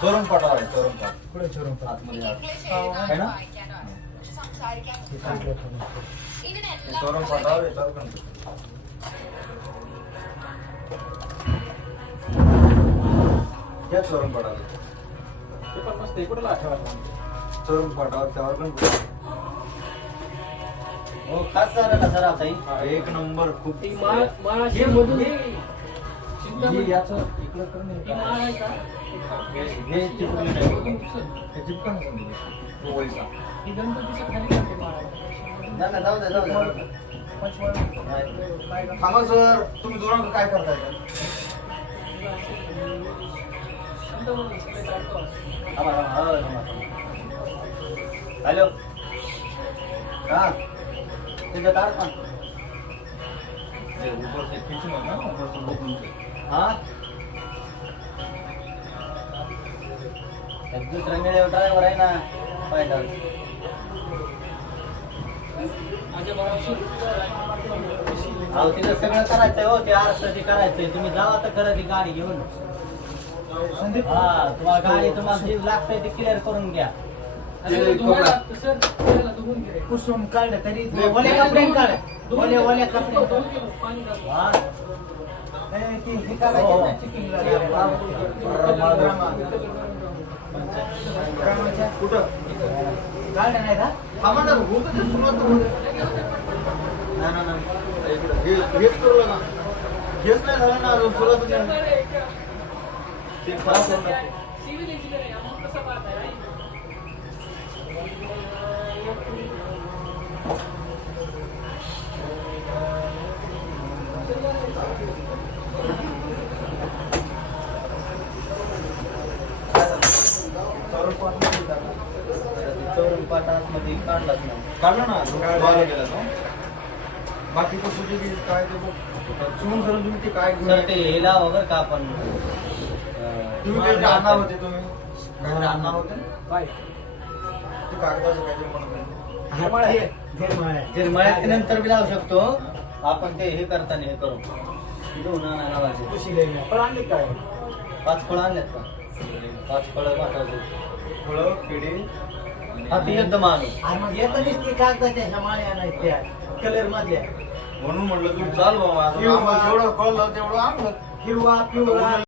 चोरम पाटावर आहे. चोरम पाट पुढे चोरून आतमध्ये आहे ना. चोरम पाटावर याच्यावर गणपती. या चोरम पाटावर ते पण मस्त इकडे आठवत चोरम पाटावर त्यावर गणपती. हो खास झालं सर आता एक नंबर खूप ती हे मधून हे याचं इकडं करून हे चिपकली नाही. हे चिपका नाही तो वैसा. नाही जाऊ दे जाऊ दे. थांबा सर, तुम्ही जोरात काय करताय? हॅलो हा तुझं कार पण हा दुसरा मिळेल ड्रायव्हर आहे ना पाहिजे. अहो तिथं सगळं करायचंय हो. ते आरक्षण करायचंय. तुम्ही जावा तर खरं ती गाडी घेऊन. हा तुम्हाला गाडी तुम्हाला जी लागतंय ते क्लिअर करून घ्या. कुसुम काढलं तरी ओले कपडे काढ. ओले कपडे हा हे काढायचे ना चिकिंगला. कुठं काढलं नाही का? थांबा ना, होतं ते सुरुवात नाही हेच करू लागा. हेच नाही झालं ना अजून सुरुवात नाही. ते खराब होऊन जाते. चौरंग पाटामध्ये काढलाच नाही. काढलं ना बाहेर गेला तो. बाकीचं तुझे काय ते बघ. सुमन सर तुम्ही ते काय सर ते हेला वगैरे का आपण तुम्ही काही आणणार होते. तुम्ही काही आणणार होते काय ते कागदाचं काहीतरी म्हणत नाही. झिरमळ्यात नंतर बी लावू शकतो आपण. ते हे करताना हे करू घेऊन आणा लावायचे. पण आणले काय 5 फळं आणलेत का? 5 फळं पाठवायचे. फळं पेढे हा ते एकदम आणू. मग येतं दिसते कागदाच्या ह्या माळ्या नाही त्या कलर मधल्या. म्हणून म्हटलं तुम्ही चाल बाबा. जेवढं कळलं तेवढं आणलं. हिरवा पिवळा